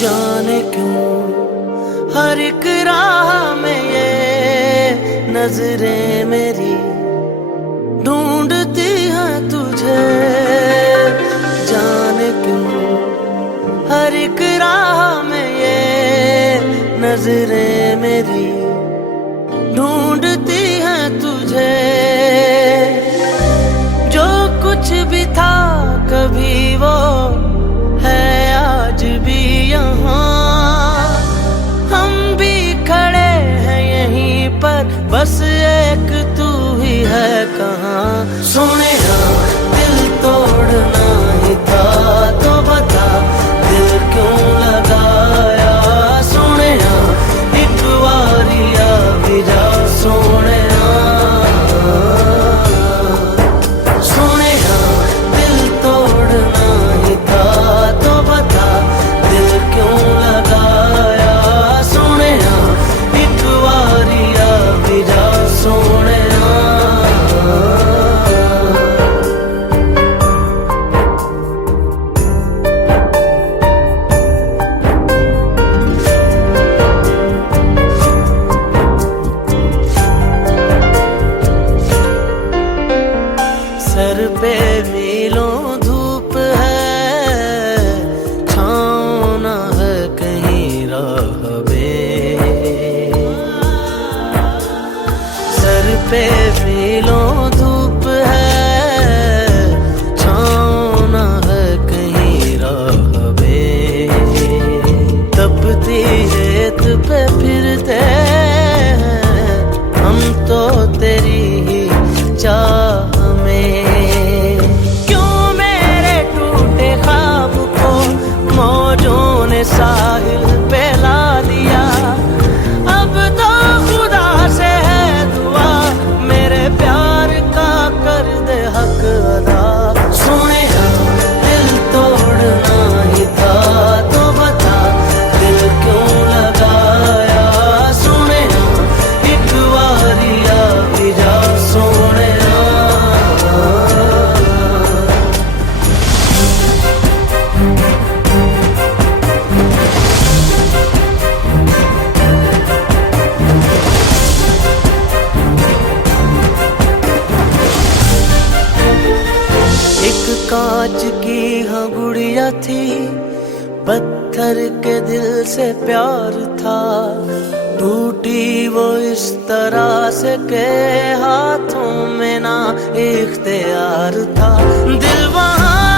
जाने क्यों हर एक राह में ये नजरें मेरी ढूंढती हैं तुझे। जाने क्यों हर एक राह में ये नजरें मेरी ढूंढती हैं तुझे। जो कुछ भी था कभी वो है आज भी यहाँ, हम भी खड़े हैं यहीं पर, बस एक तू ही है कहाँ। सोनिया दिल तोड़ना ही था तो बता दिल क्यों लगाया। सोनिया एक बारिया भी जा सोनिया, सोनिया दिल तोड़ना ही था तो बता दिल क्यों लगाया। सोनिया एक बारिया भी जा सोनिया। सर पे मीलों धूप है, छाँव न है कहीं राह में। सर पे मीलों धूप है, छाँव न है कहीं राह में। तपती रेत पे फिरते हैं हम तो तेरी ही चाह में। क्यों मेरे टूटे ख्वाब को मौजों ने साहिल पे ला दिया। अब तो खुदा से है दुआ मेरे प्यार का कर दे हक अदा। सोनिया दिल तोड़ना ही था तो बता दिल क्यों लगाया। सोनिया एक बारिया भी जा सोनिया। एक कांच की हाँ गुड़िया थी, पत्थर के दिल से प्यार था। टूटी वो इस तरह से के हाथों में ना इख्तियार था। दिल वहाँ